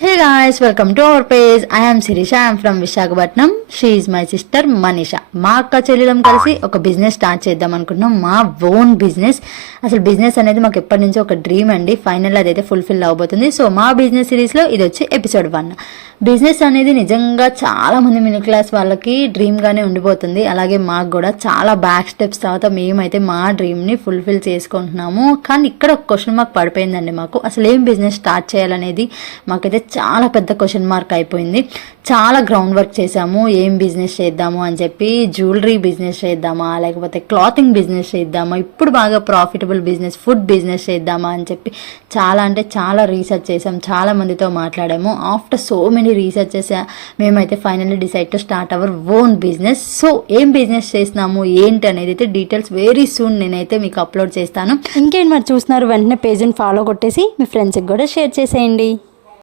Hey guys, welcome to our page. I am Sirisha. I am from Visakhapatnam. She is my sister Manisha. మా అక్క చెల్లెలం కలిసి ఒక business start చేద్దాం అనుకున్నాం. మా ఓన్ బిజినెస్. అసలు బిజినెస్ అనేది మాకు ఎప్పటి నుంచో ఒక డ్రీమ్ అండి. ఫైనల్ అదైతే ఫుల్ఫిల్ అవబోతుంది. సో మా బిజినెస్ సిరీస్ లో ఇది వచ్చి ఎపిసోడ్ 1. బిజినెస్ అనేది నిజంగా చాలా మంది మిడిల్ క్లాస్ వాళ్ళకి డ్రీమ్ గానే ఉండిపోతుంది. అలాగే మాకు కూడా చాలా బ్యాక్ స్టెప్స్ తర్వాత మేమైతే మా డ్రీమ్ ని ఫుల్ఫిల్ చేసుకుంటున్నాము. కానీ ఇక్కడ ఒక క్వశ్చన్ మార్క్ పడిపోయిందండి మాకు. అసలు ఏం బిజినెస్ స్టార్ట్ చేయాలనేది మాకైతే చాలా పెద్ద క్వశ్చన్ మార్క్ అయిపోయింది. చాలా గ్రౌండ్ వర్క్ చేసాము. ఏం బిజినెస్ చేద్దాము అని చెప్పి, జ్యువెలరీ బిజినెస్ చేద్దామా లేకపోతే క్లాతింగ్ బిజినెస్ చేద్దామా, ఇప్పుడు బాగా ప్రాఫిటబుల్ బిజినెస్ ఫుడ్ బిజినెస్ చేద్దామా అని చెప్పి చాలా అంటే చాలా రీసెర్చ్ చేసాం. చాలా మందితో మాట్లాడాము. ఆఫ్టర్ సో మెనీ రీసెర్చెస్ మేమైతే finally decide to start our own business. So ఏం బిజినెస్ చేస్తున్నాము ఏంటి అనేది అయితే డీటెయిల్స్ వెరీ సూన్ నేనైతే మీకు అప్లోడ్ చేస్తాను. ఇంకేంటి మరి చూస్తున్నారు, వెంటనే పేజ్ని ఫాలో కొట్టేసి మీ ఫ్రెండ్స్కి కూడా షేర్ చేసేయండి.